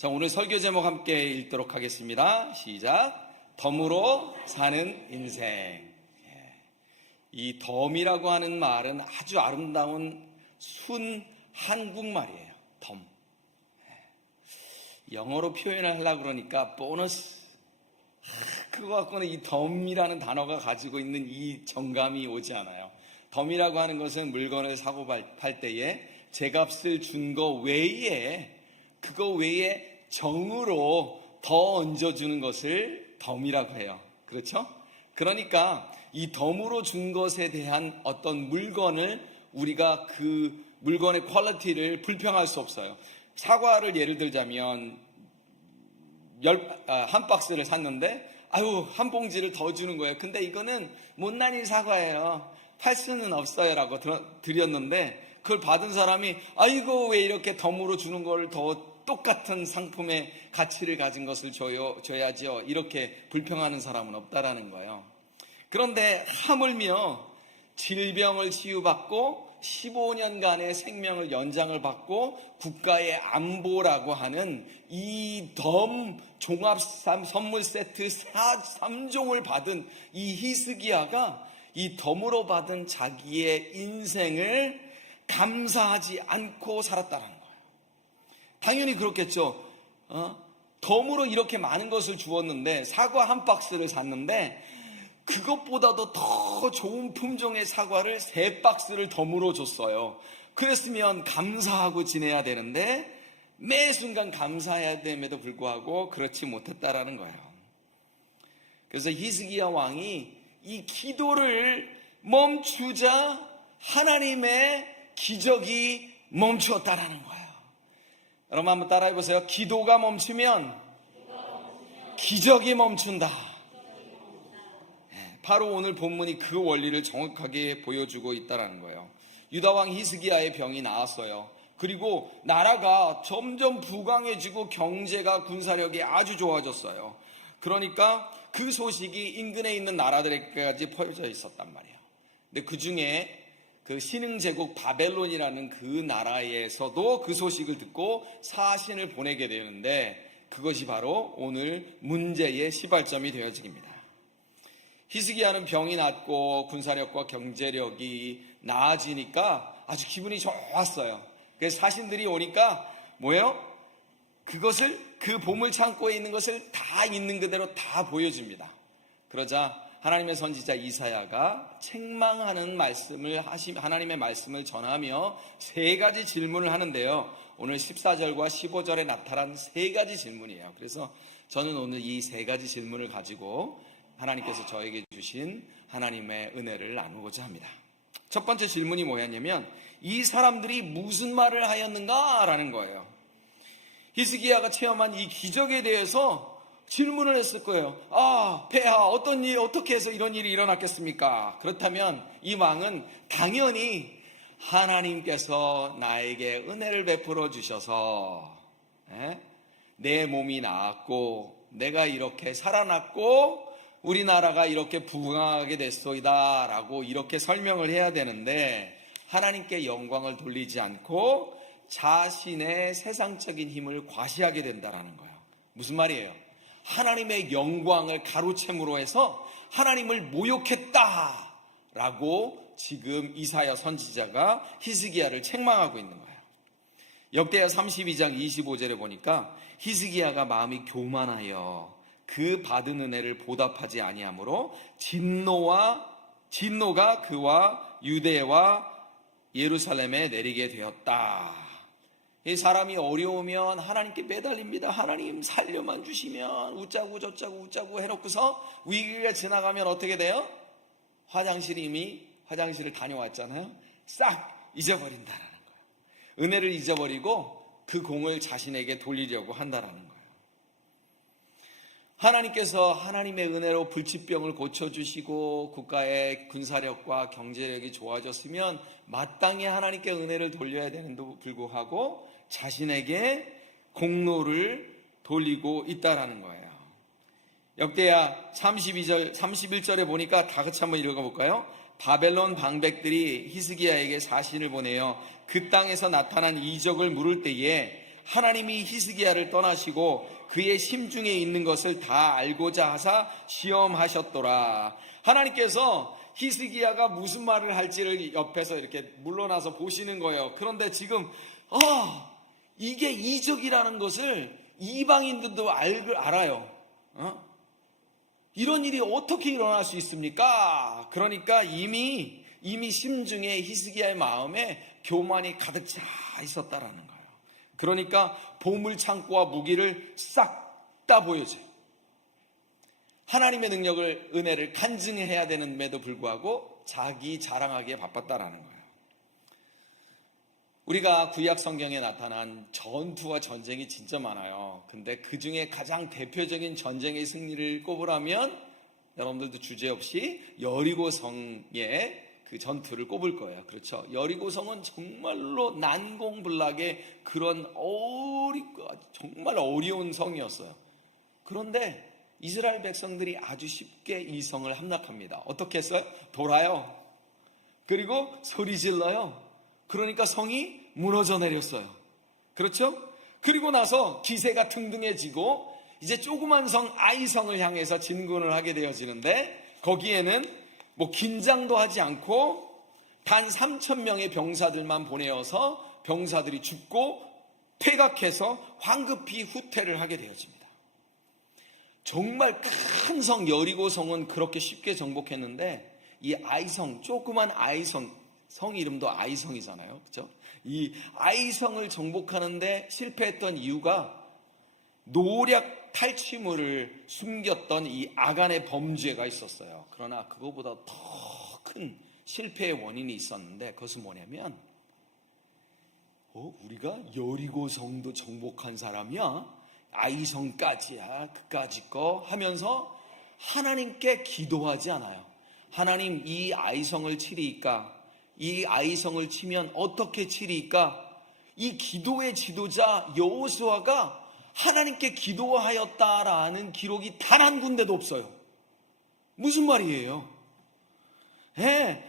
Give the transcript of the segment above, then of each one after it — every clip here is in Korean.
자, 오늘 설교 제목 함께 읽도록 하겠습니다. 시작. 덤으로 사는 인생. 이 덤이라고 하는 말은 아주 아름다운 순 한국말이에요. 덤. 영어로 표현을 하려고 그러니까 보너스. 그거 갖고는 이 덤이라는 단어가 가지고 있는 이 정감이 오지 않아요. 덤이라고 하는 것은 물건을 사고 팔 때에 제값을 준 거 외에, 그거 외에 정으로 더 얹어주는 것을 덤이라고 해요. 그렇죠? 그러니까 이 덤으로 준 것에 대한 어떤 물건을 우리가 그 물건의 퀄리티를 불평할 수 없어요. 사과를 예를 들자면 한 박스를 샀는데 한 봉지를 더 주는 거예요. 근데 이거는 못난이 사과예요. 팔 수는 없어요 라고 드렸는데 그걸 받은 사람이 아이고 왜 이렇게 덤으로 주는 걸 더 똑같은 상품의 가치를 가진 것을 줘야지요. 이렇게 불평하는 사람은 없다라는 거예요. 그런데 하물며 질병을 치유받고 15년간의 생명을 연장을 받고 국가의 안보라고 하는 이 덤 종합 선물 세트 3종을 받은 이 히스기야가 이 덤으로 받은 자기의 인생을 감사하지 않고 살았다는 거예요. 당연히 그렇겠죠. 덤으로 이렇게 많은 것을 주었는데 사과 한 박스를 샀는데 그것보다도 더 좋은 품종의 사과를 3박스를 덤으로 줬어요. 그랬으면 감사하고 지내야 되는데 매 순간 감사해야 됨에도 불구하고 그렇지 못했다라는 거예요. 그래서 히스기야 왕이 이 기도를 멈추자 하나님의 기적이 멈추었다라는 거예요. 여러분 한번 따라해 보세요. 기도가 멈추면 기적이 멈춘다. 바로 오늘 본문이 그 원리를 정확하게 보여주고 있다는 거예요. 유다왕 히스기야의 병이 나았어요. 그리고 나라가 점점 부강해지고 경제가 군사력이 아주 좋아졌어요. 그러니까 그 소식이 인근에 있는 나라들에게까지 퍼져 있었단 말이에요. 근데 그 중에 그 신흥제국 바벨론이라는 그 나라에서도 그 소식을 듣고 사신을 보내게 되는데 그것이 바로 오늘 문제의 시발점이 되어집니다. 히스기야는 병이 낫고 군사력과 경제력이 나아지니까 아주 기분이 좋았어요. 그래서 사신들이 오니까 뭐예요? 그것을 그 보물 창고에 있는 것을 다 있는 그대로 다 보여줍니다. 그러자 하나님의 선지자 이사야가 책망하는 말씀을 하나님의 말씀을 전하며 3가지 질문을 하는데요. 오늘 14절과 15절에 나타난 3가지 질문이에요. 그래서 저는 오늘 이 3가지 질문을 가지고 하나님께서 저에게 주신 하나님의 은혜를 나누고자 합니다. 첫 번째 질문이 뭐였냐면 이 사람들이 무슨 말을 하였는가? 라는 거예요. 히스기야가 체험한 이 기적에 대해서 질문을 했을 거예요. 폐하, 어떤 일, 어떻게 해서 이런 일이 일어났겠습니까? 그렇다면 이 왕은 당연히 하나님께서 나에게 은혜를 베풀어 주셔서 내 몸이 나았고 내가 이렇게 살아났고 우리나라가 이렇게 부강하게 됐소이다 라고 이렇게 설명을 해야 되는데 하나님께 영광을 돌리지 않고 자신의 세상적인 힘을 과시하게 된다는 거예요. 무슨 말이에요? 하나님의 영광을 가로챈으로 해서 하나님을 모욕했다라고 지금 이사야 선지자가 히스기야를 책망하고 있는 거예요. 역대하 32장 25절에 보니까 히스기야가 마음이 교만하여 그 받은 은혜를 보답하지 아니하므로 진노가 그와 유대와 예루살렘에 내리게 되었다. 이 사람이 어려우면 하나님께 매달립니다. 하나님 살려만 주시면 웃자고 저짜고 웃자고 해놓고서 위기가 지나가면 어떻게 돼요? 화장실을 다녀왔잖아요. 싹 잊어버린다는 거예요. 은혜를 잊어버리고 그 공을 자신에게 돌리려고 한다는 거예요. 하나님께서 하나님의 은혜로 불치병을 고쳐주시고 국가의 군사력과 경제력이 좋아졌으면 마땅히 하나님께 은혜를 돌려야 되는데도 불구하고 자신에게 공로를 돌리고 있다라는 거예요. 역대하 31절에 보니까 다 같이 한번 읽어볼까요? 바벨론 방백들이 히스기야에게 사신을 보내어 그 땅에서 나타난 이적을 물을 때에 하나님이 히스기야를 떠나시고 그의 심중에 있는 것을 다 알고자 하사 시험하셨더라. 하나님께서 히스기야가 무슨 말을 할지를 옆에서 이렇게 물러나서 보시는 거예요. 그런데 지금 이게 이적이라는 것을 이방인들도 알아요. 이런 일이 어떻게 일어날 수 있습니까? 그러니까 이미 심중에 히스기야의 마음에 교만이 가득 차 있었다라는 거예요. 그러니까 보물창고와 무기를 싹 다 보여줘요. 하나님의 능력을, 은혜를 간증해야 되는데도 불구하고 자기 자랑하기에 바빴다라는 거예요. 우리가 구약 성경에 나타난 전투와 전쟁이 진짜 많아요. 근데 그 중에 가장 대표적인 전쟁의 승리를 꼽으라면 여러분들도 주제없이 여리고성의 그 전투를 꼽을 거예요. 그렇죠? 여리고성은 정말로 난공불락의 그런 정말 어려운 성이었어요. 그런데 이스라엘 백성들이 아주 쉽게 이 성을 함락합니다. 어떻게 했어요? 돌아요. 그리고 소리 질러요. 그러니까 성이 무너져 내렸어요. 그렇죠? 그리고 나서 기세가 등등해지고 이제 조그만 성 아이성을 향해서 진군을 하게 되어지는데 거기에는 뭐 긴장도 하지 않고 단 3,000명의 병사들만 보내어서 병사들이 죽고 퇴각해서 황급히 후퇴를 하게 되어집니다. 정말 큰 성 여리고성은 그렇게 쉽게 정복했는데 이 아이성, 조그만 아이성, 성 이름도 아이성이잖아요. 그렇죠? 이 아이성을 정복하는데 실패했던 이유가 노략 탈취물을 숨겼던 이 아간의 범죄가 있었어요. 그러나 그거보다 더 큰 실패의 원인이 있었는데 그것은 뭐냐면 우리가 여리고성도 정복한 사람이야? 아이성까지야, 그까지 거 하면서 하나님께 기도하지 않아요. 하나님, 이 아이성을 치리이까? 이 아이성을 치면 어떻게 치리이까? 이 기도의 지도자 여호수아가 하나님께 기도하였다라는 기록이 단 한 군데도 없어요. 무슨 말이에요?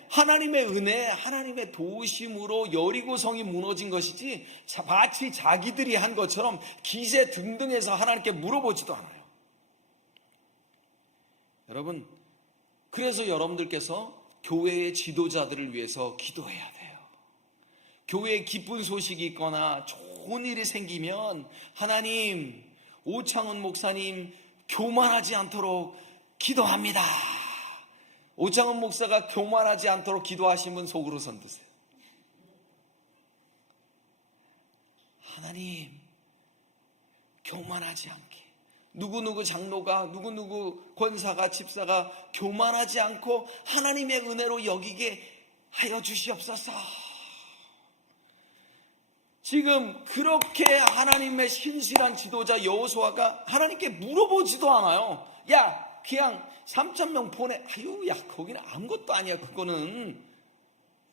하나님의 은혜, 하나님의 도우심으로 여리고성이 무너진 것이지 마치 자기들이 한 것처럼 기세 등등해서 하나님께 물어보지도 않아요. 여러분, 그래서 여러분들께서 교회의 지도자들을 위해서 기도해야 돼요. 교회에 기쁜 소식이 있거나 좋은 일이 생기면 하나님, 오창훈 목사님 교만하지 않도록 기도합니다. 오창훈 목사가 교만하지 않도록 기도하시면 속으로 손드세요. 하나님, 교만하지 않게, 누구누구 장로가, 누구누구 권사가, 집사가 교만하지 않고 하나님의 은혜로 여기게 하여 주시옵소서. 지금 그렇게 하나님의 신실한 지도자 여호수아가 하나님께 물어보지도 않아요. 야, 그냥 3,000명 보내. 야, 거기는 아무것도 아니야. 그거는.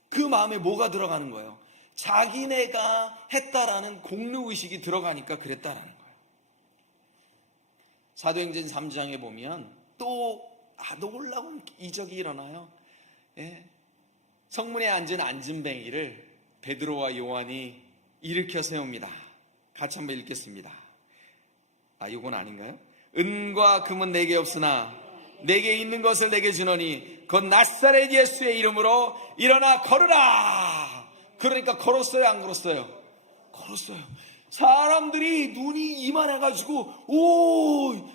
그 마음에 뭐가 들어가는 거예요? 자기네가 했다라는 공로의식이 들어가니까 그랬다라는 거예요. 사도행전 3장에 보면 또 놀라운 이적이 일어나요. 성문에 앉은 안진뱅이를 베드로와 요한이 일으켜 세웁니다. 같이 한번 읽겠습니다. 이건 아닌가요? 은과 금은 내게 없으나 내게 있는 것을 내게 주노니 곧 나사렛 예수의 이름으로 일어나 걸으라. 그러니까 걸었어요, 안 걸었어요? 걸었어요. 사람들이 눈이 이만해가지고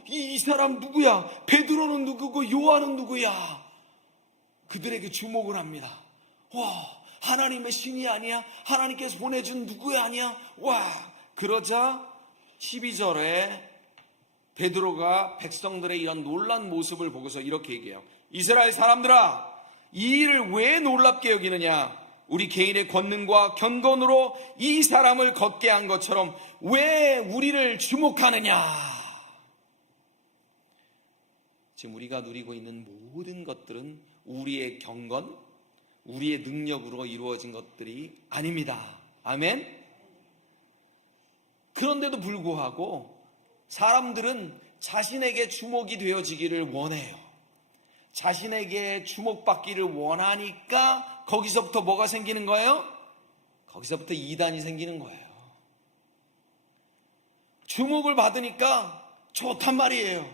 이 사람 누구야? 베드로는 누구고 요한은 누구야? 그들에게 주목을 합니다. 와, 하나님의 신이 아니야? 하나님께서 보내준 누구야 아니야? 와, 그러자 12절에 베드로가 백성들의 이런 놀란 모습을 보고서 이렇게 얘기해요. 이스라엘 사람들아, 이 일을 왜 놀랍게 여기느냐? 우리 개인의 권능과 경건으로 이 사람을 걷게 한 것처럼 왜 우리를 주목하느냐? 지금 우리가 누리고 있는 모든 것들은 우리의 경건, 우리의 능력으로 이루어진 것들이 아닙니다. 아멘? 그런데도 불구하고 사람들은 자신에게 주목이 되어지기를 원해요. 자신에게 주목받기를 원하니까 거기서부터 뭐가 생기는 거예요? 거기서부터 이단이 생기는 거예요. 주목을 받으니까 좋단 말이에요.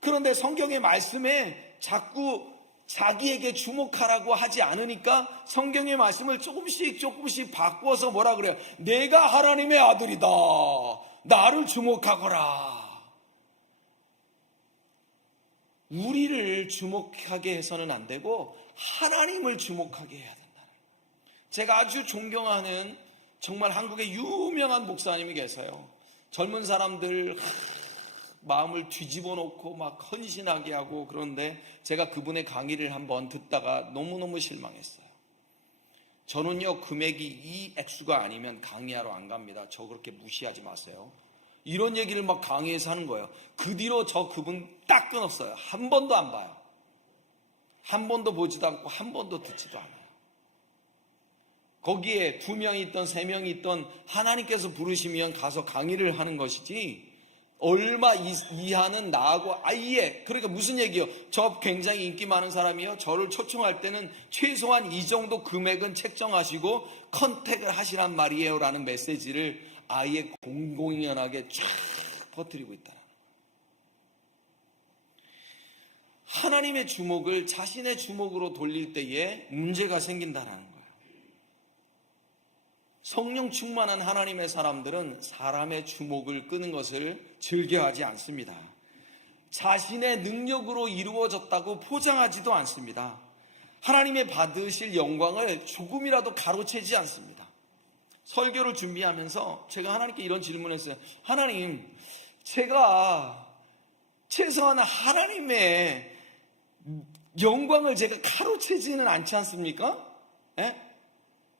그런데 성경의 말씀에 자꾸 자기에게 주목하라고 하지 않으니까 성경의 말씀을 조금씩 바꿔서 뭐라 그래요? 내가 하나님의 아들이다. 나를 주목하거라. 우리를 주목하게 해서는 안 되고 하나님을 주목하게 해야 된다. 제가 아주 존경하는 정말 한국의 유명한 목사님이 계세요. 젊은 사람들 마음을 뒤집어 놓고 막 헌신하게 하고, 그런데 제가 그분의 강의를 한번 듣다가 너무너무 실망했어요. 저는요, 금액이 이 액수가 아니면 강의하러 안 갑니다. 저 그렇게 무시하지 마세요. 이런 얘기를 막 강의에서 하는 거예요. 그 뒤로 저 그분 딱 끊었어요. 한 번도 안 봐요. 한 번도 보지도 않고 한 번도 듣지도 않아요. 거기에 2명이 있던 3명이 있던 하나님께서 부르시면 가서 강의를 하는 것이지, 얼마 이하는 나하고 아예, 그러니까 무슨 얘기요? 저 굉장히 인기 많은 사람이요, 저를 초청할 때는 최소한 이 정도 금액은 책정하시고 컨택을 하시란 말이에요 라는 메시지를 아예 공공연하게 쫙 퍼뜨리고 있다. 하나님의 주목을 자신의 주목으로 돌릴 때에 문제가 생긴다는 거예요. 성령 충만한 하나님의 사람들은 사람의 주목을 끄는 것을 즐겨하지 않습니다. 자신의 능력으로 이루어졌다고 포장하지도 않습니다. 하나님의 받으실 영광을 조금이라도 가로채지 않습니다. 설교를 준비하면서 제가 하나님께 이런 질문을 했어요. 하나님, 제가 최소한 하나님의 영광을 제가 가로채지는 않지 않습니까? 예?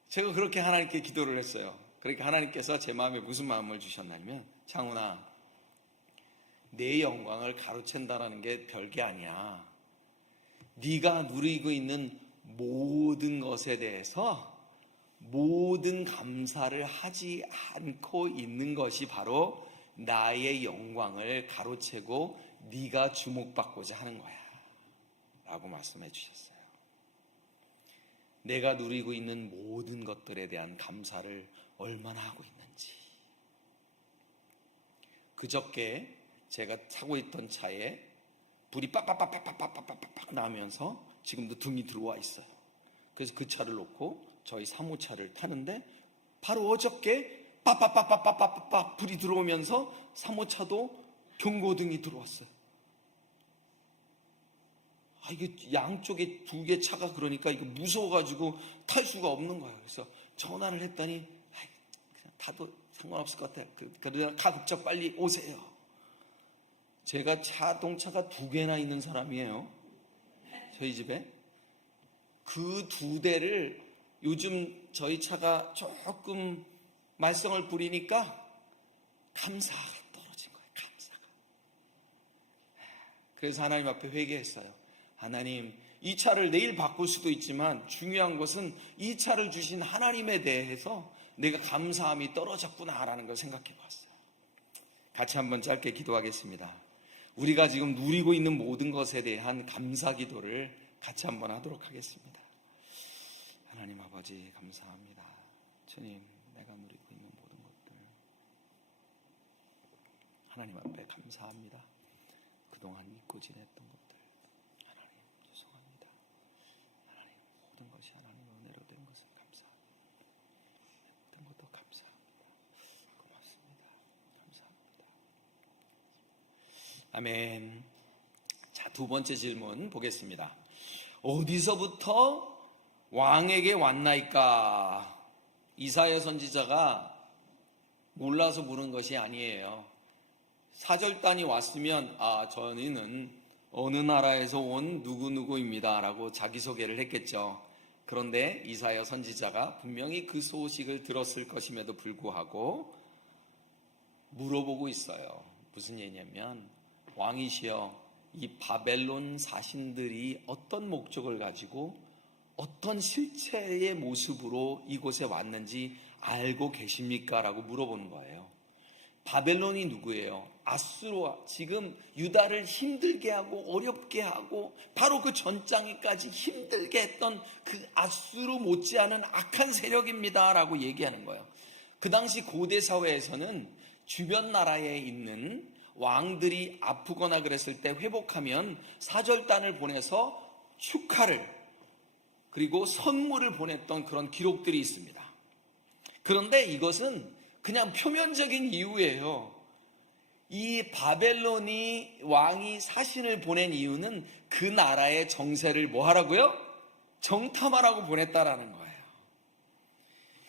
제가 그렇게 하나님께 기도를 했어요. 그러니까 하나님께서 제 마음에 무슨 마음을 주셨냐면, 창훈아, 내 영광을 가로챈다라는 게 별게 아니야. 네가 누리고 있는 모든 것에 대해서 모든 감사를 하지 않고 있는 것이 바로 나의 영광을 가로채고 네가 주목받고자 하는 거야 라고 말씀해 주셨어요. 내가 누리고 있는 모든 것들에 대한 감사를 얼마나 하고 있는지. 그저께 제가 타고 있던 차에 불이 빡빡빡빡빡빡빡빡 나면서 지금도 등이 들어와 있어요. 그래서 그 차를 놓고 저희 사모차를 타는데 바로 어저께 빡빡빡빡빡빡 불이 들어오면서 사모차도 경고등이 들어왔어요. 이게 양쪽에 2개 차가, 그러니까 이거 무서워가지고 탈 수가 없는 거예요. 그래서 전화를 했더니 그냥 타도 상관없을 것 같아요. 그러나 가급적 빨리 오세요. 제가 자동차가 2개나 있는 사람이에요. 저희 집에. 그 2대를 요즘 저희 차가 조금 말썽을 부리니까 감사가 떨어진 거예요. 감사가. 그래서 하나님 앞에 회개했어요. 하나님, 이 차를 내일 바꿀 수도 있지만 중요한 것은 이 차를 주신 하나님에 대해서 내가 감사함이 떨어졌구나라는 걸 생각해 봤어요. 같이 한번 짧게 기도하겠습니다. 우리가 지금 누리고 있는 모든 것에 대한 감사 기도를 같이 한번 하도록 하겠습니다. 하나님 아버지, 감사합니다. 주님, 내가 누리고 있는 모든 것들 하나님 앞에 감사합니다. 그동안 잊고 지냈던 것들 모든 것이 하나님의 은혜로 된 것을 감사합니다. 모든 것도 감사합니다. 고맙습니다. 감사합니다. 아멘. 자, 2번째 질문 보겠습니다. 어디서부터 왕에게 왔나이까? 이사야 선지자가 몰라서 물은 것이 아니에요. 사절단이 왔으면 저희는 어느 나라에서 온 누구누구입니다 라고 자기소개를 했겠죠. 그런데 이사야 선지자가 분명히 그 소식을 들었을 것임에도 불구하고 물어보고 있어요. 무슨 얘기냐면, 왕이시여, 이 바벨론 사신들이 어떤 목적을 가지고 어떤 실체의 모습으로 이곳에 왔는지 알고 계십니까? 라고 물어보는 거예요. 바벨론이 누구예요? 아수르와 지금 유다를 힘들게 하고 어렵게 하고 바로 그 전장에까지 힘들게 했던 그 아수르 못지않은 악한 세력입니다 라고 얘기하는 거예요. 그 당시 고대 사회에서는 주변 나라에 있는 왕들이 아프거나 그랬을 때 회복하면 사절단을 보내서 축하를 그리고 선물을 보냈던 그런 기록들이 있습니다. 그런데 이것은 그냥 표면적인 이유예요. 이 바벨론이 왕이 사신을 보낸 이유는 그 나라의 정세를 뭐 하라고요? 정탐하라고 보냈다라는 거예요.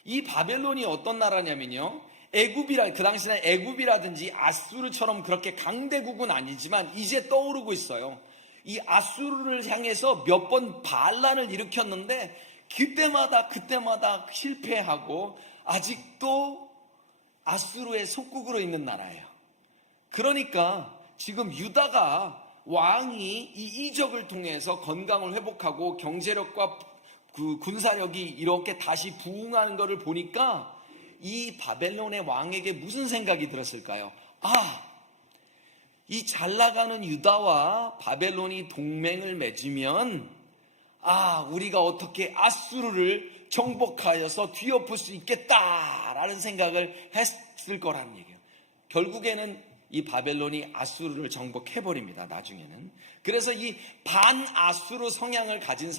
이 바벨론이 어떤 나라냐면요, 그 당시에 애굽이라든지 아수르처럼 그렇게 강대국은 아니지만 이제 떠오르고 있어요. 이 아수르를 향해서 몇 번 반란을 일으켰는데 그때마다 실패하고 아직도 아수르의 속국으로 있는 나라예요. 그러니까 지금 유다가 왕이 이 이적을 통해서 건강을 회복하고 경제력과 그 군사력이 이렇게 다시 부흥하는 것을 보니까 이 바벨론의 왕에게 무슨 생각이 들었을까요? 이 잘 나가는 유다와 바벨론이 동맹을 맺으면 우리가 어떻게 아수르를 정복하여서 뒤엎을 수 있겠다라는 생각을 했을 거라는 얘기예요. 결국에는 이 바벨론이 아수르를 정복해버립니다. 나중에는. 그래서 이 반아수르 성향을 가진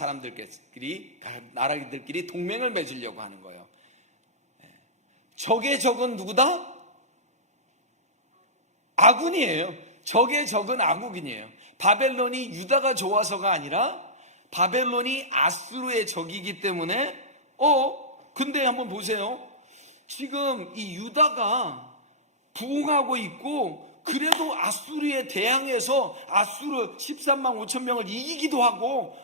나라들끼리 동맹을 맺으려고 하는 거예요. 적의 적은 누구다? 아군이에요. 적의 적은 아국인이에요. 바벨론이 유다가 좋아서가 아니라 바벨론이 아수르의 적이기 때문에 근데 한번 보세요. 지금 이 유다가 부흥하고 있고 그래도 아수르에 대항해서 아수르 13만 5천 명을 이기기도 하고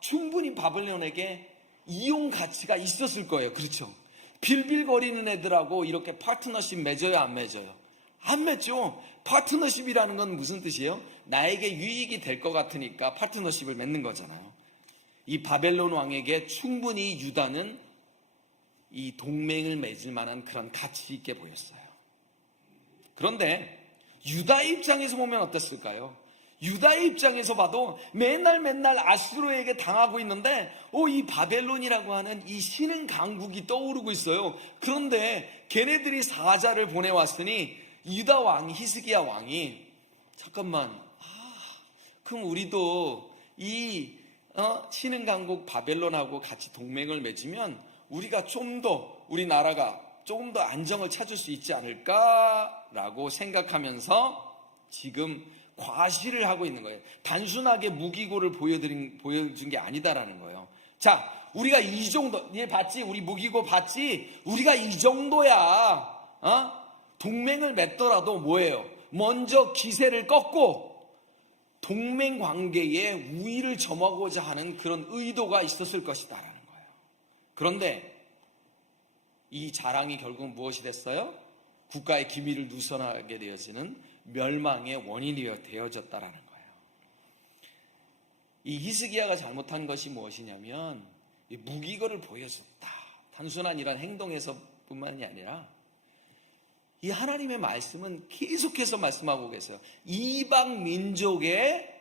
충분히 바벨론에게 이용 가치가 있었을 거예요. 그렇죠? 빌빌거리는 애들하고 이렇게 파트너십 맺어요, 안 맺어요? 안 맺죠. 파트너십이라는 건 무슨 뜻이에요? 나에게 유익이 될 것 같으니까 파트너십을 맺는 거잖아요. 이 바벨론 왕에게 충분히 유다는 이 동맹을 맺을 만한 그런 가치 있게 보였어요. 그런데 유다의 입장에서 보면 어땠을까요? 유다의 입장에서 봐도 맨날 아수르에게 당하고 있는데 이 바벨론이라고 하는 이 신흥 강국이 떠오르고 있어요. 그런데 걔네들이 사자를 보내왔으니 유다 왕 히스기야 왕이 잠깐만, 그럼 우리도 이 신흥 강국 바벨론하고 같이 동맹을 맺으면 우리가 우리 나라가 조금 더 안정을 찾을 수 있지 않을까라고 생각하면서 지금 과시를 하고 있는 거예요. 단순하게 무기고를 보여준 게 아니다라는 거예요. 자, 우리가 이 정도, 얘 봤지? 우리 무기고 봤지? 우리가 이 정도야, 동맹을 맺더라도 뭐예요? 먼저 기세를 꺾고 동맹 관계에 우위를 점하고자 하는 그런 의도가 있었을 것이다라는 거예요. 그런데 이 자랑이 결국 무엇이 됐어요? 국가의 기밀을 누설하게 되어지는 멸망의 원인이 되어졌다라는 거예요. 이 히스기야가 잘못한 것이 무엇이냐면 무기거를 보여줬다. 단순한 이런 행동에서 뿐만이 아니라 이 하나님의 말씀은 계속해서 말씀하고 계세요. 이방 민족의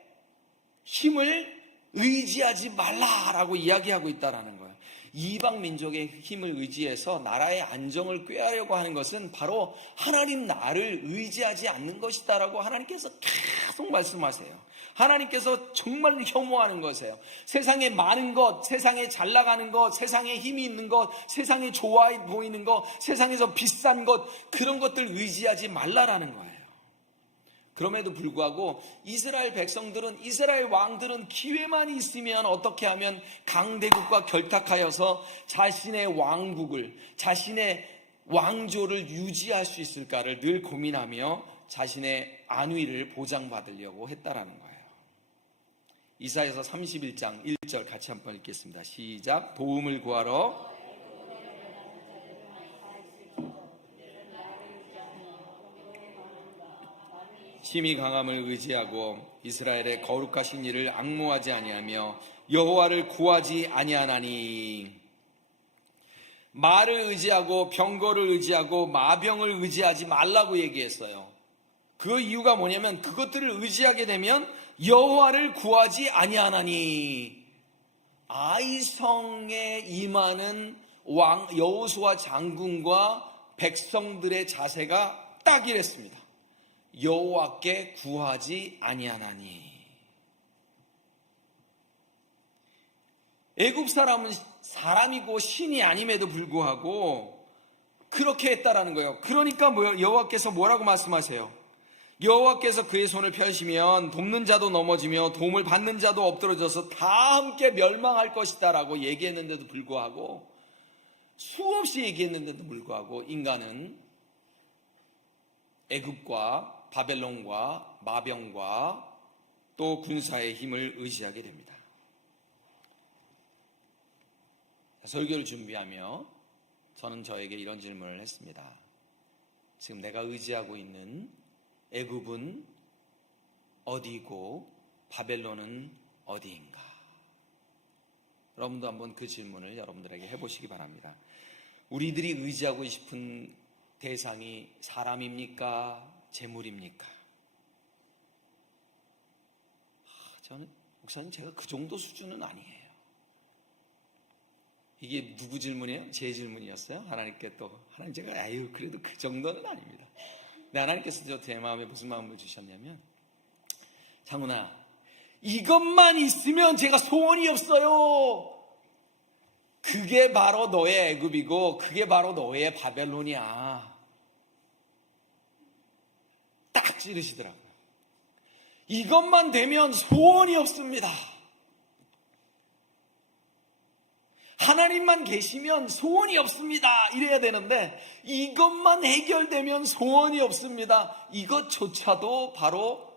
힘을 의지하지 말라라고 이야기하고 있다라는 거예요. 이방 민족의 힘을 의지해서 나라의 안정을 꾀하려고 하는 것은 바로 하나님 나를 의지하지 않는 것이다라고 하나님께서 계속 말씀하세요. 하나님께서 정말 혐오하는 것이에요. 세상에 많은 것, 세상에 잘 나가는 것, 세상에 힘이 있는 것, 세상에 좋아 보이는 것, 세상에서 비싼 것, 그런 것들 의지하지 말라라는 거예요. 그럼에도 불구하고 이스라엘 왕들은 기회만 있으면 어떻게 하면 강대국과 결탁하여서 자신의 왕국을, 자신의 왕조를 유지할 수 있을까를 늘 고민하며 자신의 안위를 보장받으려고 했다라는 거예요. 이사야서 31장 1절 같이 한번 읽겠습니다. 시작. 도움을 구하러 힘이 강함을 의지하고 이스라엘의 거룩하신 이를 앙모하지 아니하며 여호와를 구하지 아니하나니. 말을 의지하고 병거를 의지하고 마병을 의지하지 말라고 얘기했어요. 그 이유가 뭐냐면 그것들을 의지하게 되면 여호와를 구하지 아니하나니. 아이성에 임하는 왕 여호수아 장군과 백성들의 자세가 딱 이랬습니다. 여호와께 구하지 아니하나니. 애굽 사람은 사람이고 신이 아님에도 불구하고 그렇게 했다라는 거예요. 그러니까 여호와께서 뭐라고 말씀하세요? 여호와께서 그의 손을 펴시면 돕는 자도 넘어지며 도움을 받는 자도 엎드러져서 다 함께 멸망할 것이다 라고 얘기했는데도 불구하고, 수없이 얘기했는데도 불구하고 인간은 애굽과 바벨론과 마병과 또 군사의 힘을 의지하게 됩니다. 설교를 준비하며 저는 저에게 이런 질문을 했습니다. 지금 내가 의지하고 있는 애굽은 어디고 바벨론은 어디인가? 여러분도 한번 그 질문을 여러분들에게 해보시기 바랍니다. 우리들이 의지하고 싶은 대상이 사람입니까? 재물입니까? 저는 목사님, 제가 그 정도 수준은 아니에요. 이게 누구 질문이에요? 제 질문이었어요? 하나님께 또, 하나님 제가 그래도 그 정도는 아닙니다. 근데 하나님께서 제 마음에 무슨 마음을 주셨냐면, 장훈아, 이것만 있으면 제가 소원이 없어요. 그게 바로 너의 애굽이고 그게 바로 너의 바벨론이야. 딱 찌르시더라고요. 이것만 되면 소원이 없습니다. 하나님만 계시면 소원이 없습니다. 이래야 되는데 이것만 해결되면 소원이 없습니다. 이것조차도 바로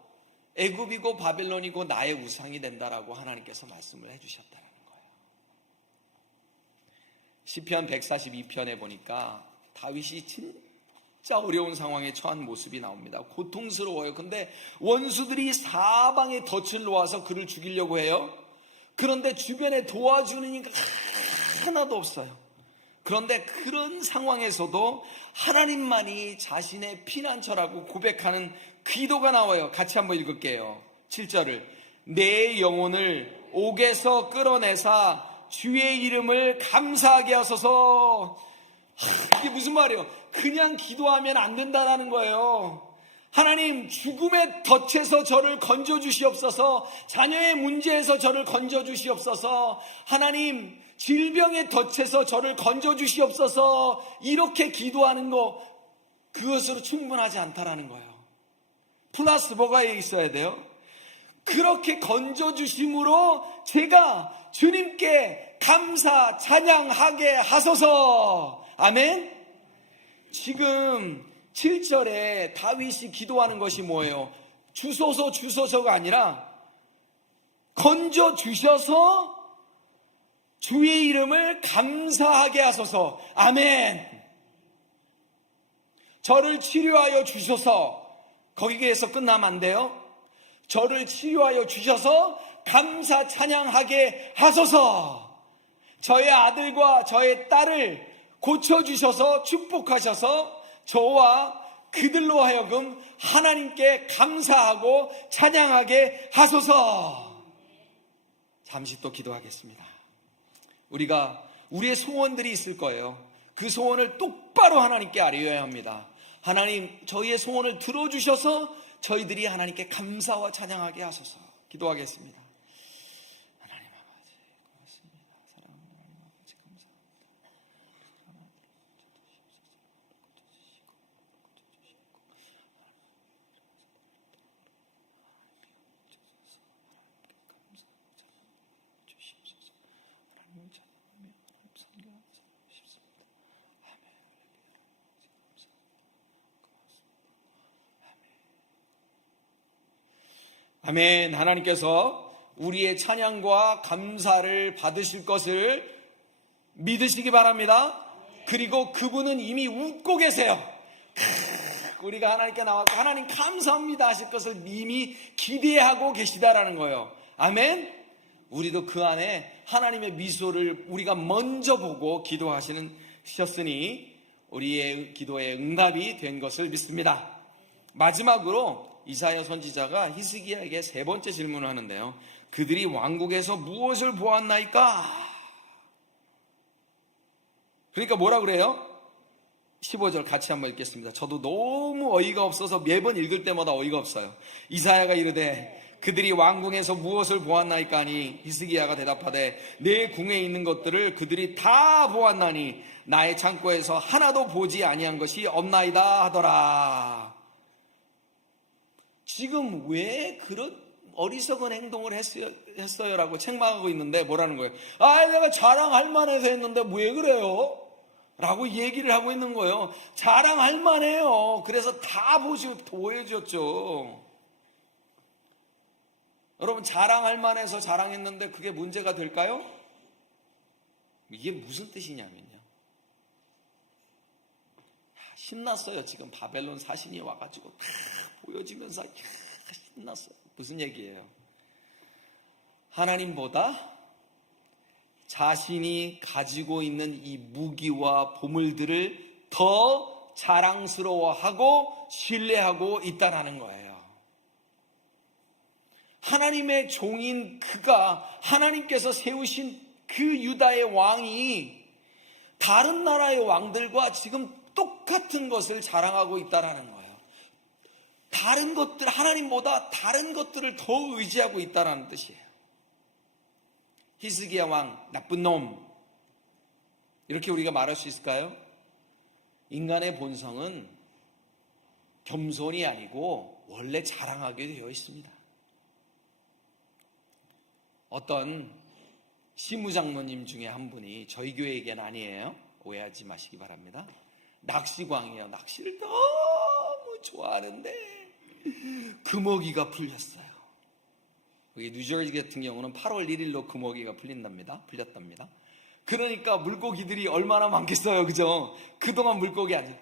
애굽이고 바벨론이고 나의 우상이 된다라고 하나님께서 말씀을 해주셨다는 거예요. 시편 142편에 보니까 다윗이 진짜 어려운 상황에 처한 모습이 나옵니다. 고통스러워요. 근데 원수들이 사방에 덫을 놓아서 그를 죽이려고 해요. 그런데 주변에 도와주는 이가 하나도 없어요. 그런데 그런 상황에서도 하나님만이 자신의 피난처라고 고백하는 기도가 나와요. 같이 한번 읽을게요. 7절을 내 영혼을 옥에서 끌어내사 주의 이름을 감사하게 하소서. 이게 무슨 말이에요? 그냥 기도하면 안 된다라는 거예요. 하나님, 죽음의 덫에서 저를 건져주시옵소서. 자녀의 문제에서 저를 건져주시옵소서. 하나님, 질병의 덫에서 저를 건져주시옵소서. 이렇게 기도하는 거, 그것으로 충분하지 않다라는 거예요. 플러스 뭐가 있어야 돼요? 그렇게 건져주심으로 제가 주님께 감사 찬양하게 하소서. 아멘. 지금 7절에 다윗이 기도하는 것이 뭐예요? 주소서가 아니라 건져주셔서 주의 이름을 감사하게 하소서. 아멘. 저를 치료하여 주셔서, 거기에서 끝나면 안 돼요. 저를 치료하여 주셔서 감사 찬양하게 하소서. 저의 아들과 저의 딸을 고쳐주셔서 축복하셔서 저와 그들로 하여금 하나님께 감사하고 찬양하게 하소서. 잠시 또 기도하겠습니다. 우리의 소원들이 있을 거예요. 그 소원을 똑바로 하나님께 아뢰어야 합니다. 하나님, 저희의 소원을 들어주셔서 저희들이 하나님께 감사와 찬양하게 하소서. 기도하겠습니다. 하나님 아버지, 고맙습니다. 사랑하는 하나님 아버지, 감사합니다. 아멘. 하나님께서 우리의 찬양과 감사를 받으실 것을 믿으시기 바랍니다. 그리고 그분은 이미 웃고 계세요. 우리가 하나님께 나와서 하나님 감사합니다 하실 것을 이미 기대하고 계시다라는 거예요. 아멘. 우리도 그 안에 하나님의 미소를 우리가 먼저 보고 기도하셨으니 우리의 기도의 응답이 된 것을 믿습니다. 마지막으로 이사야 선지자가 히스기야에게 세 번째 질문을 하는데요. 그들이 왕국에서 무엇을 보았나이까? 그러니까 뭐라 그래요? 15절 같이 한번 읽겠습니다. 저도 너무 어이가 없어서 매번 읽을 때마다 어이가 없어요. 이사야가 이르되 그들이 왕궁에서 무엇을 보았나이까 하니 히스기야가 대답하되 내 궁에 있는 것들을 그들이 다 보았나니 나의 창고에서 하나도 보지 아니한 것이 없나이다 하더라. 지금 왜 그런 어리석은 행동을 했어요라고 책망하고 있는데 뭐라는 거예요? 내가 자랑할 만해서 했는데 왜 그래요? 라고 얘기를 하고 있는 거예요. 자랑할 만해요. 그래서 다 보여줬죠. 여러분, 자랑할 만해서 자랑했는데 그게 문제가 될까요? 이게 무슨 뜻이냐면요, 신났어요. 지금 바벨론 사신이 와가지고 다 보여지면서 신났어요. 무슨 얘기예요? 하나님보다 자신이 가지고 있는 이 무기와 보물들을 더 자랑스러워하고 신뢰하고 있다는 거예요. 하나님의 종인 그가, 하나님께서 세우신 그 유다의 왕이 다른 나라의 왕들과 지금 똑같은 것을 자랑하고 있다는 거예요. 다른 것들, 하나님보다 다른 것들을 더 의지하고 있다는 뜻이에요. 히스기야 왕, 나쁜 놈, 이렇게 우리가 말할 수 있을까요? 인간의 본성은 겸손이 아니고 원래 자랑하게 되어 있습니다. 어떤 시무장로님 중에 한 분이, 저희 교회에게는 아니에요, 오해하지 마시기 바랍니다, 낚시광이에요. 낚시를 너무 좋아하는데 금어기가 풀렸어요. 여기 뉴저지 같은 경우는 8월 1일로 금어기가 풀렸답니다. 그러니까 물고기들이 얼마나 많겠어요, 그죠? 그동안 물고기 아니에요.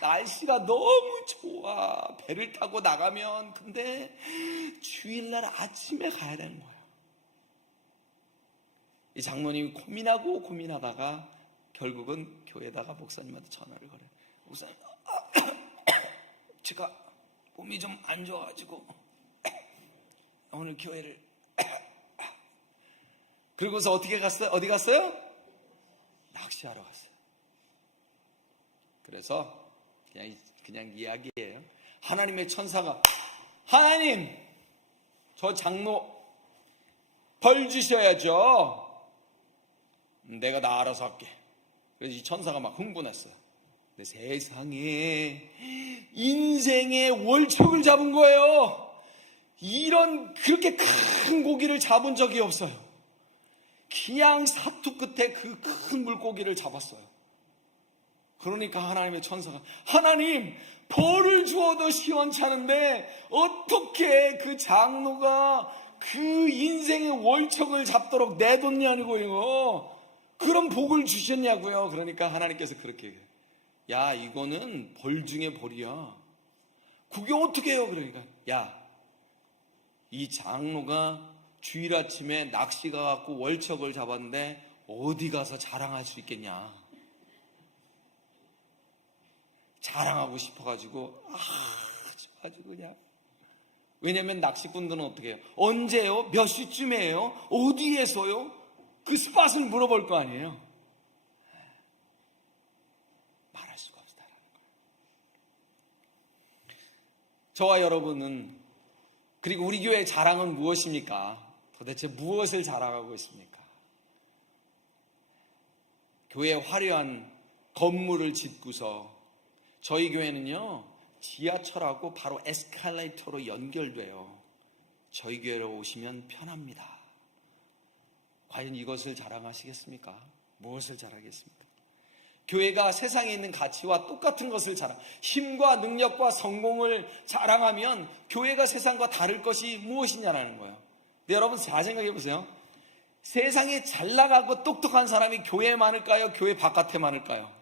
날씨가 너무 좋아. 배를 타고 나가면, 근데 주일날 아침에 가야 되는 거예요. 이 장로님이 고민하다가 결국은 교회에다가 목사님한테 전화를 걸어요. 목사님, 제가 몸이 좀 안 좋아가지고 오늘 교회를 그러고서 어떻게 갔어요? 어디 갔어요? 낚시하러 갔어요. 그래서 그냥 이야기예요. 하나님의 천사가, 하나님, 저 장로 벌 주셔야죠. 내가 다 알아서 할게. 그래서 이 천사가 막 흥분했어요. 근데 세상에 인생의 월척을 잡은 거예요. 그렇게 큰 고기를 잡은 적이 없어요. 그냥 사투 끝에 그 큰 물고기를 잡았어요. 그러니까 하나님의 천사가, 하나님, 벌을 주어도 시원찮은데 어떻게 그 장로가 그 인생의 월척을 잡도록 내뒀냐고요. 그런 복을 주셨냐고요. 그러니까 하나님께서 그렇게 얘기해요. 야, 이거는 벌 중에 벌이야. 그게 어떻게 해요? 그러니까, 야, 이 장로가 주일 아침에 낚시 가갖고 월척을 잡았는데 어디 가서 자랑할 수 있겠냐. 자랑하고 싶어가지고 아주 그냥. 왜냐면 낚시꾼들은 어떻게 해요? 언제요? 몇 시쯤이에요? 어디에서요? 그 스팟을 물어볼 거 아니에요. 말할 수가 없다라는 거예요. 저와 여러분은, 그리고 우리 교회의 자랑은 무엇입니까? 도대체 무엇을 자랑하고 있습니까? 교회에 화려한 건물을 짓고서, 저희 교회는요, 지하철하고 바로 에스컬레이터로 연결돼요. 저희 교회로 오시면 편합니다. 과연 이것을 자랑하시겠습니까? 무엇을 자랑하겠습니까? 교회가 세상에 있는 가치와 똑같은 것을 힘과 능력과 성공을 자랑하면 교회가 세상과 다를 것이 무엇이냐라는 거예요. 근데 여러분 잘 생각해 보세요. 세상에 잘 나가고 똑똑한 사람이 교회에 많을까요? 교회 바깥에 많을까요?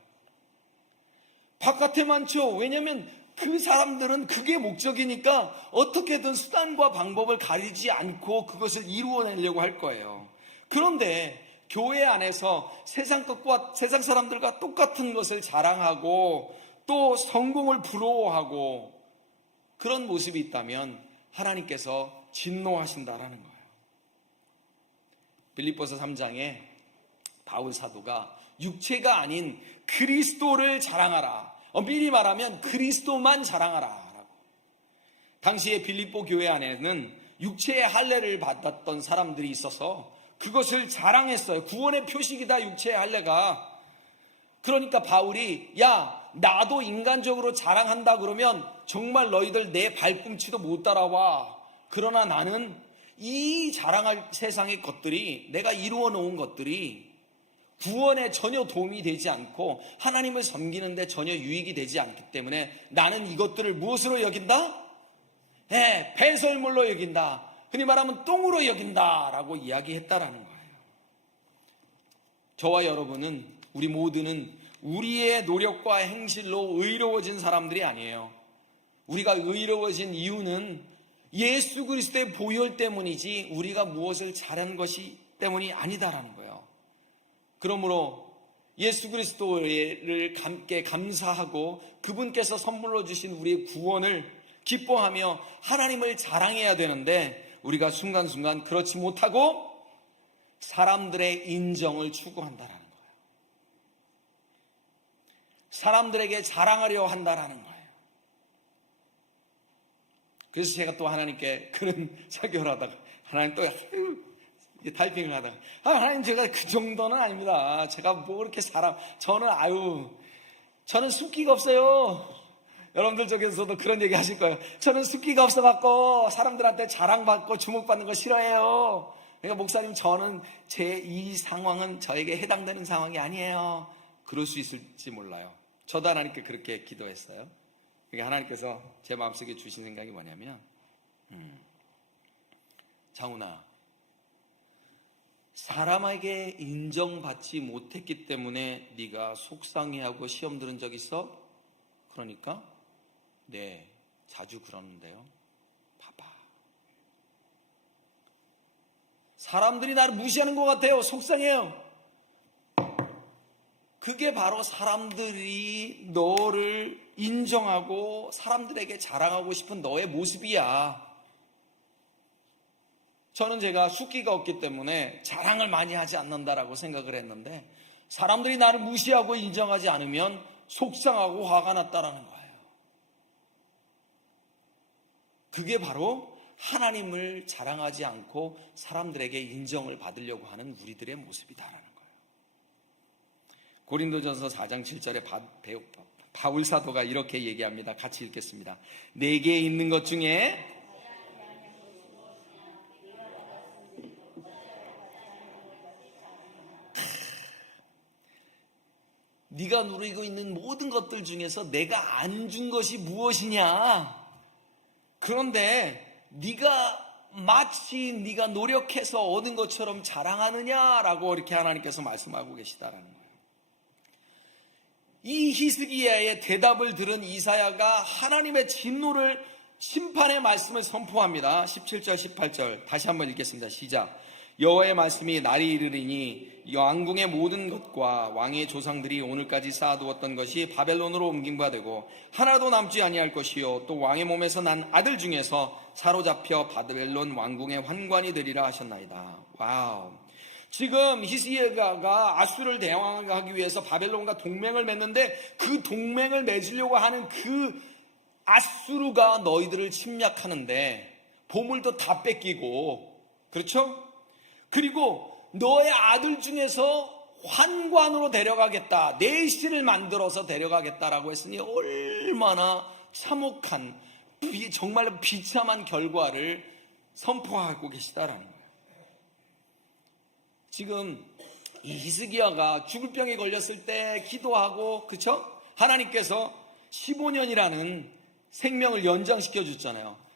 바깥에 많죠. 왜냐하면 그 사람들은 그게 목적이니까 어떻게든 수단과 방법을 가리지 않고 그것을 이루어내려고 할 거예요. 그런데 교회 안에서 세상 사람들과 똑같은 것을 자랑하고 또 성공을 부러워하고 그런 모습이 있다면 하나님께서 진노하신다라는 거예요. 빌립보서 3장에 바울 사도가 육체가 아닌 그리스도를 자랑하라. 미리 말하면 그리스도만 자랑하라. 당시에 빌립보 교회 안에는 육체의 할례를 받았던 사람들이 있어서 그것을 자랑했어요. 구원의 표식이다, 육체의 할례가. 그러니까 바울이 야, 나도 인간적으로 자랑한다 그러면 정말 너희들 내 발꿈치도 못 따라와. 그러나 나는 이 자랑할 세상의 것들이, 내가 이루어 놓은 것들이 구원에 전혀 도움이 되지 않고 하나님을 섬기는데 전혀 유익이 되지 않기 때문에 나는 이것들을 무엇으로 여긴다? 배설물로 여긴다. 흔히 말하면 똥으로 여긴다 라고 이야기했다라는 거예요. 저와 여러분은, 우리 모두는 우리의 노력과 행실로 의로워진 사람들이 아니에요. 우리가 의로워진 이유는 예수 그리스도의 보혈 때문이지 우리가 무엇을 잘한 것이 때문이 아니다라는 거예요. 그러므로 예수 그리스도를 함께 감사하고 그분께서 선물로 주신 우리의 구원을 기뻐하며 하나님을 자랑해야 되는데 우리가 순간순간 그렇지 못하고 사람들의 인정을 추구한다라는 거예요. 사람들에게 자랑하려 한다라는 거예요. 그래서 제가 또 하나님께 그런 설교를 하다가 하나님 또 타이핑을 하다가 하나님 제가 그 정도는 아닙니다. 제가 뭐 그렇게 저는 숫기가 없어요. 여러분들 쪽에서도 그런 얘기 하실 거예요. 저는 숫기가 없어갖고 사람들한테 자랑받고 주목받는 거 싫어해요. 그러니까 목사님, 저는 이 상황은 저에게 해당되는 상황이 아니에요. 그럴 수 있을지 몰라요. 저도 하나님께 그렇게 기도했어요. 그러니까 하나님께서 제 마음속에 주신 생각이 뭐냐면 장훈아, 사람에게 인정받지 못했기 때문에 네가 속상해하고 시험 들은 적 있어? 그러니까 네, 자주 그러는데요. 봐봐, 사람들이 나를 무시하는 것 같아요. 속상해요. 그게 바로 사람들이 너를 인정하고 사람들에게 자랑하고 싶은 너의 모습이야. 저는 제가 숫기가 없기 때문에 자랑을 많이 하지 않는다라고 생각을 했는데 사람들이 나를 무시하고 인정하지 않으면 속상하고 화가 났다라는 거예요. 그게 바로 하나님을 자랑하지 않고 사람들에게 인정을 받으려고 하는 우리들의 모습이다라는 거예요. 고린도전서 4장 7절에 바울 사도가 이렇게 얘기합니다. 같이 읽겠습니다. 내게 있는 것 중에 네가 누리고 있는 모든 것들 중에서 내가 안 준 것이 무엇이냐? 그런데 네가 마치 네가 노력해서 얻은 것처럼 자랑하느냐라고 이렇게 하나님께서 말씀하고 계시다라는 거예요. 이 히스기야의 대답을 들은 이사야가 하나님의 진노를, 심판의 말씀을 선포합니다. 17절 18절 다시 한번 읽겠습니다. 시작. 여호와의 말씀이 날이 이르리니 왕궁의 모든 것과 왕의 조상들이 오늘까지 쌓아두었던 것이 바벨론으로 옮긴 바 되고 하나도 남지 아니할 것이요 또 왕의 몸에서 난 아들 중에서 사로잡혀 바벨론 왕궁의 환관이 되리라 하셨나이다. 와우. 지금 히스기야가 아수르를 대항하기 위해서 바벨론과 동맹을 맺는데 그 동맹을 맺으려고 하는 그 아수르가 너희들을 침략하는데 보물도 다 뺏기고, 그렇죠? 그리고 너의 아들 중에서 환관으로 데려가겠다, 내시를 만들어서 데려가겠다라고 했으니 얼마나 참혹한, 정말로 비참한 결과를 선포하고 계시다라는 거예요. 지금 이 히스기야가 죽을 병에 걸렸을 때 기도하고, 그쵸? 하나님께서 15년이라는 생명을 연장시켜 줬잖아요.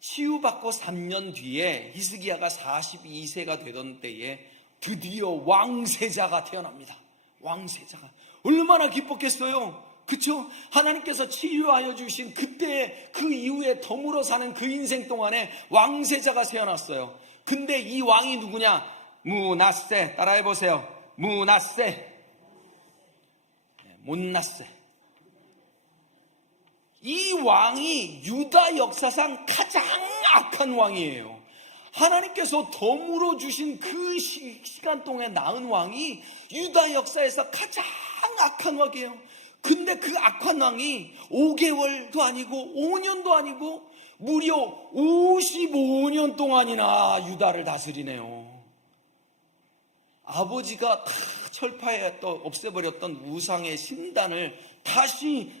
치유받고 3년 뒤에 히스기야가 42세가 되던 때에 드디어 왕세자가 태어납니다. 왕세자가 얼마나 기뻤겠어요. 그쵸? 하나님께서 치유하여 주신 그때, 그 이후에 더불어 사는 그 인생 동안에 왕세자가 태어났어요. 근데 이 왕이 누구냐? 므낫세. 따라해보세요. 므낫세. 못낫세. 이 왕이 유다 역사상 가장 악한 왕이에요. 하나님께서 덤으로 주신 그 시간 동안에 낳은 왕이 유다 역사에서 가장 악한 왕이에요. 근데 그 악한 왕이 5개월도 아니고 5년도 아니고 무려 55년 동안이나 유다를 다스리네요. 아버지가 다 철파했던, 없애버렸던 우상의 신당을 다시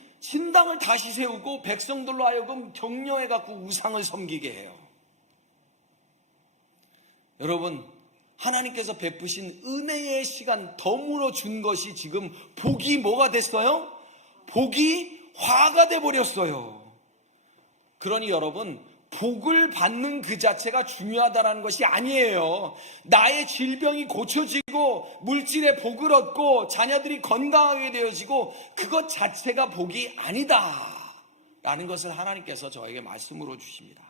세우고 백성들로 하여금 격려해갖고 우상을 섬기게 해요. 여러분, 하나님께서 베푸신 은혜의 시간 덤으로 준 것이 지금 복이 뭐가 됐어요? 복이 화가 돼버렸어요. 그러니 여러분, 복을 받는 그 자체가 중요하다는 것이 아니에요. 나의 질병이 고쳐지고 물질의 복을 얻고 자녀들이 건강하게 되어지고 그것 자체가 복이 아니다 라는 것을 하나님께서 저에게 말씀으로 주십니다.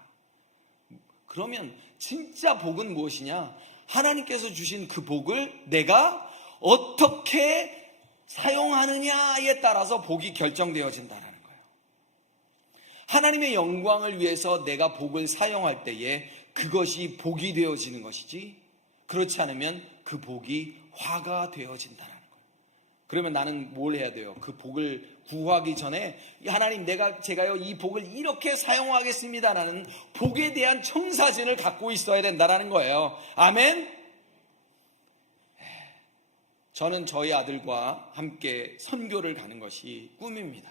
그러면 진짜 복은 무엇이냐? 하나님께서 주신 그 복을 내가 어떻게 사용하느냐에 따라서 복이 결정되어진다는 거예요. 하나님의 영광을 위해서 내가 복을 사용할 때에 그것이 복이 되어지는 것이지, 그렇지 않으면 그 복이 화가 되어진다는 거예요. 그러면 나는 뭘 해야 돼요? 그 복을 구하기 전에 하나님, 제가요 이 복을 이렇게 사용하겠습니다라는 복에 대한 청사진을 갖고 있어야 된다는 거예요. 아멘. 저는 저희 아들과 함께 선교를 가는 것이 꿈입니다.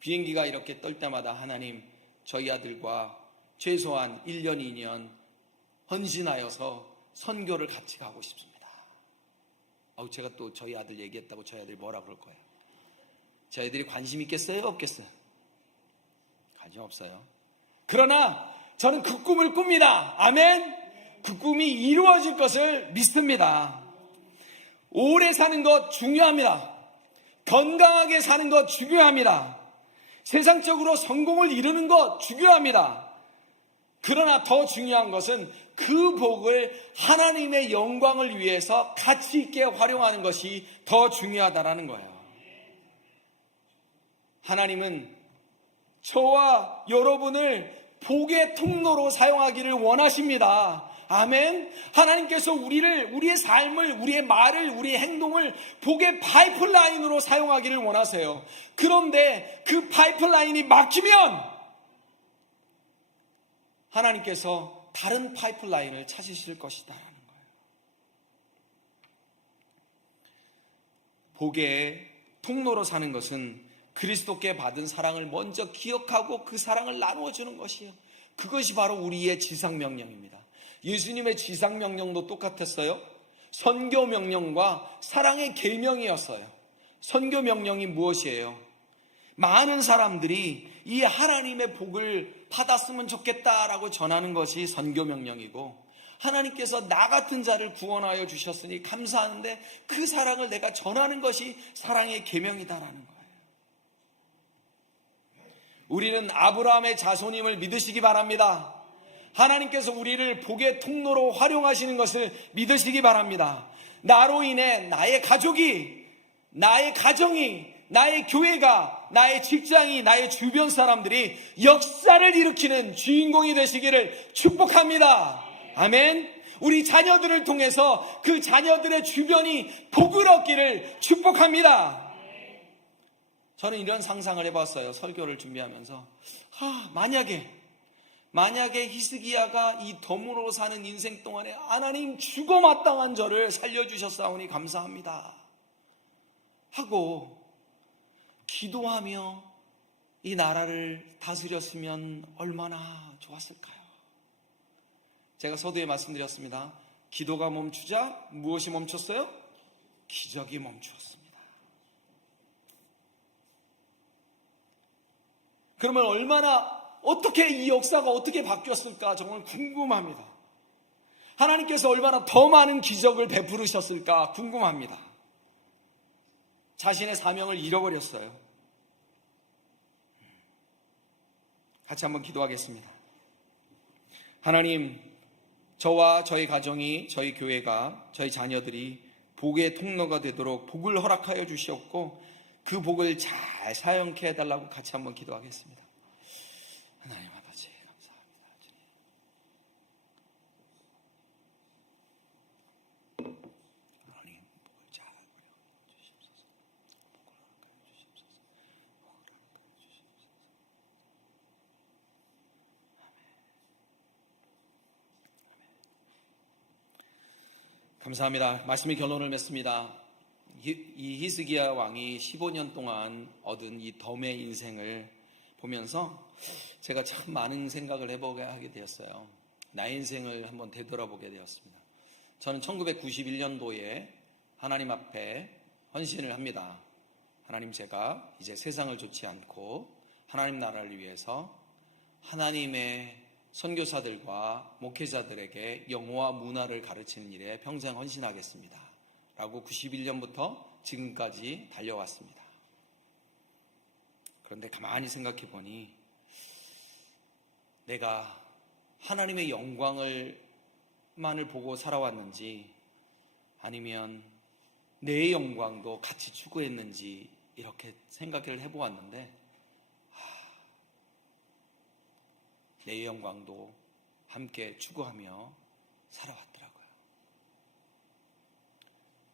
비행기가 이렇게 떨 때마다 하나님, 저희 아들과 최소한 1년, 2년 헌신하여서 선교를 같이 가고 싶습니다. 제가 또 저희 아들 얘기했다고 저희 아들이 뭐라 그럴 거예요? 저희 아들이 관심 있겠어요? 없겠어요? 관심 없어요. 그러나 저는 그 꿈을 꿉니다. 아멘. 그 꿈이 이루어질 것을 믿습니다. 오래 사는 것 중요합니다. 건강하게 사는 것 중요합니다. 세상적으로 성공을 이루는 것 중요합니다. 그러나 더 중요한 것은 그 복을 하나님의 영광을 위해서 가치 있게 활용하는 것이 더 중요하다는 거예요. 하나님은 저와 여러분을 복의 통로로 사용하기를 원하십니다. 아멘. 하나님께서 우리의 삶을, 우리의 말을, 우리의 행동을 복의 파이프라인으로 사용하기를 원하세요. 그런데 그 파이프라인이 막히면 하나님께서 다른 파이프라인을 찾으실 것이다 라는 거예요. 복의 통로로 사는 것은 그리스도께 받은 사랑을 먼저 기억하고 그 사랑을 나누어 주는 것이에요. 그것이 바로 우리의 지상명령입니다. 예수님의 지상명령도 똑같았어요. 선교명령과 사랑의 계명이었어요. 선교명령이 무엇이에요? 많은 사람들이 이 하나님의 복을 받았으면 좋겠다라고 전하는 것이 선교명령이고, 하나님께서 나 같은 자를 구원하여 주셨으니 감사하는데 그 사랑을 내가 전하는 것이 사랑의 계명이다라는 거예요. 우리는 아브라함의 자손임을 믿으시기 바랍니다. 하나님께서 우리를 복의 통로로 활용하시는 것을 믿으시기 바랍니다. 나로 인해 나의 가족이, 나의 가정이, 나의 교회가, 나의 직장이, 나의 주변 사람들이 역사를 일으키는 주인공이 되시기를 축복합니다. 아멘. 우리 자녀들을 통해서 그 자녀들의 주변이 복을 얻기를 축복합니다. 저는 이런 상상을 해봤어요. 설교를 준비하면서. 만약에 히스기야가 이 덤으로 사는 인생 동안에 하나님 죽어 마땅한 저를 살려주셨사오니 감사합니다 하고 기도하며 이 나라를 다스렸으면 얼마나 좋았을까요? 제가 서두에 말씀드렸습니다. 기도가 멈추자 무엇이 멈췄어요? 기적이 멈추었습니다. 그러면 어떻게 이 역사가 어떻게 바뀌었을까 정말 궁금합니다. 하나님께서 얼마나 더 많은 기적을 베푸셨을까 궁금합니다. 자신의 사명을 잃어버렸어요. 같이 한번 기도하겠습니다. 하나님, 저와 저희 가정이, 저희 교회가, 저희 자녀들이 복의 통로가 되도록 복을 허락하여 주시옵고 그 복을 잘 사용케 해달라고 같이 한번 기도하겠습니다. 하나님 아버지 감사합니다. 감사합니다. 말씀의 결론을 맺습니다. 이 히스기야 왕이 15년 동안 얻은 이 덤의 인생을 보면서 제가 참 많은 생각을 해보게 하게 되었어요. 나의 인생을 한번 되돌아보게 되었습니다. 저는 1991년도에 하나님 앞에 헌신을 합니다. 하나님, 제가 이제 세상을 좇지 않고 하나님 나라를 위해서 하나님의 선교사들과 목회자들에게 영어와 문화를 가르치는 일에 평생 헌신하겠습니다 라고 91년부터 지금까지 달려왔습니다. 그런데 가만히 생각해 보니 내가 하나님의 영광만을 보고 살아왔는지 아니면 내 영광도 같이 추구했는지 이렇게 생각을 해보았는데 내 영광도 함께 추구하며 살아왔더라고요.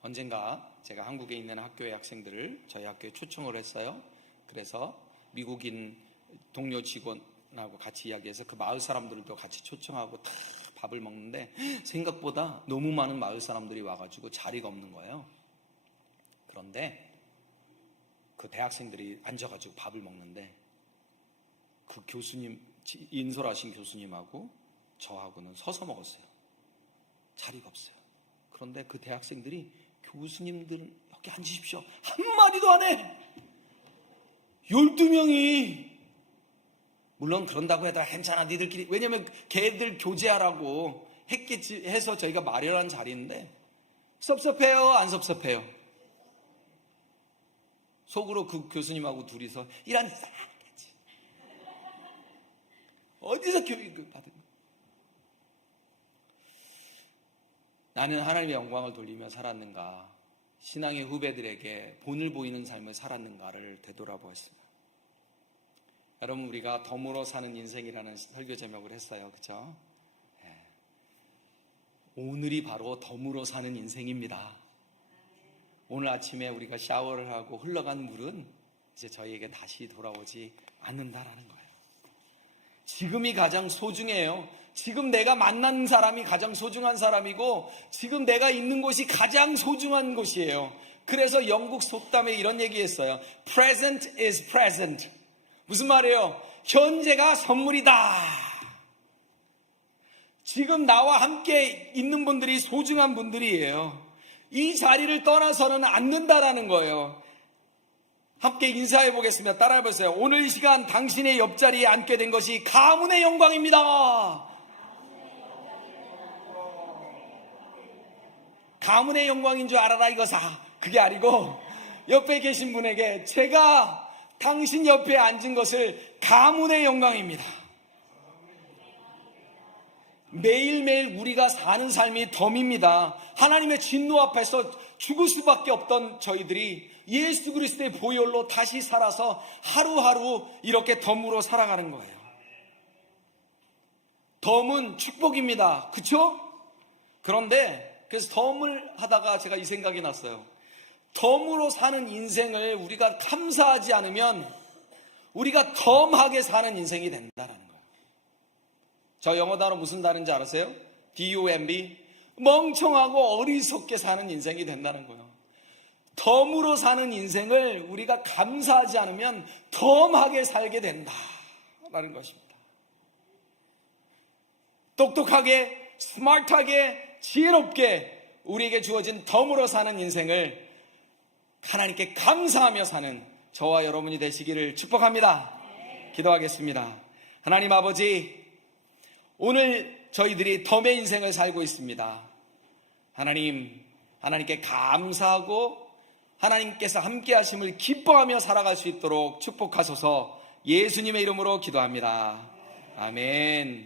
언젠가 제가 한국에 있는 학교의 학생들을 저희 학교에 초청을 했어요. 그래서 미국인 동료 직원하고 같이 이야기해서 그 마을 사람들도 같이 초청하고 다 밥을 먹는데 생각보다 너무 많은 마을 사람들이 와가지고 자리가 없는 거예요. 그런데 그 대학생들이 앉아가지고 밥을 먹는데 그 교수님, 인솔하신 교수님하고 저하고는 서서 먹었어요. 자리가 없어요. 그런데 그 대학생들이 교수님들 여기 앉으십시오 한마디도 안 해. 12명이 물론 그런다고 해도 괜찮아 니들끼리, 왜냐면 걔들 교제하라고 했겠지 해서 저희가 마련한 자리인데 섭섭해요 안 섭섭해요? 속으로 그 교수님하고 둘이서 이런 싸겠지. 어디서 교육을 받은 거야? 나는 하나님의 영광을 돌리며 살았는가, 신앙의 후배들에게 본을 보이는 삶을 살았는가를 되돌아보았습니다. 여러분, 우리가 덤으로 사는 인생이라는 설교 제목을 했어요. 그렇죠? 네. 오늘이 바로 덤으로 사는 인생입니다. 오늘 아침에 우리가 샤워를 하고 흘러간 물은 이제 저희에게 다시 돌아오지 않는다라는 거예요. 지금이 가장 소중해요. 지금 내가 만난 사람이 가장 소중한 사람이고 지금 내가 있는 곳이 가장 소중한 곳이에요. 그래서 영국 속담에 이런 얘기했어요. Present is present. 무슨 말이에요? 현재가 선물이다. 지금 나와 함께 있는 분들이 소중한 분들이에요. 이 자리를 떠나서는 안 된다라는 거예요. 함께 인사해 보겠습니다. 따라해 보세요. 오늘 이 시간 당신의 옆자리에 앉게 된 것이 가문의 영광입니다. 가문의 영광인 줄 알아라 이거사. 그게 아니고 옆에 계신 분에게 제가 당신 옆에 앉은 것을 가문의 영광입니다. 매일매일 우리가 사는 삶이 덤입니다. 하나님의 진노 앞에서 죽을 수밖에 없던 저희들이 예수 그리스도의 보혈로 다시 살아서 하루하루 이렇게 덤으로 살아가는 거예요. 덤은 축복입니다. 그렇죠? 그런데 그래서 덤을 하다가 제가 이 생각이 났어요. 덤으로 사는 인생을 우리가 감사하지 않으면 우리가 덤하게 사는 인생이 된다라는 거예요. 저 영어 단어 무슨 단어인지 알았어요? DOMB. 멍청하고 어리석게 사는 인생이 된다는 거예요. 덤으로 사는 인생을 우리가 감사하지 않으면 덤하게 살게 된다라는 것입니다. 똑똑하게, 스마트하게, 지혜롭게 우리에게 주어진 덤으로 사는 인생을 하나님께 감사하며 사는 저와 여러분이 되시기를 축복합니다. 기도하겠습니다. 하나님 아버지, 오늘 저희들이 덤의 인생을 살고 있습니다. 하나님께 감사하고 하나님께서 함께 하심을 기뻐하며 살아갈 수 있도록 축복하소서. 예수님의 이름으로 기도합니다. 아멘.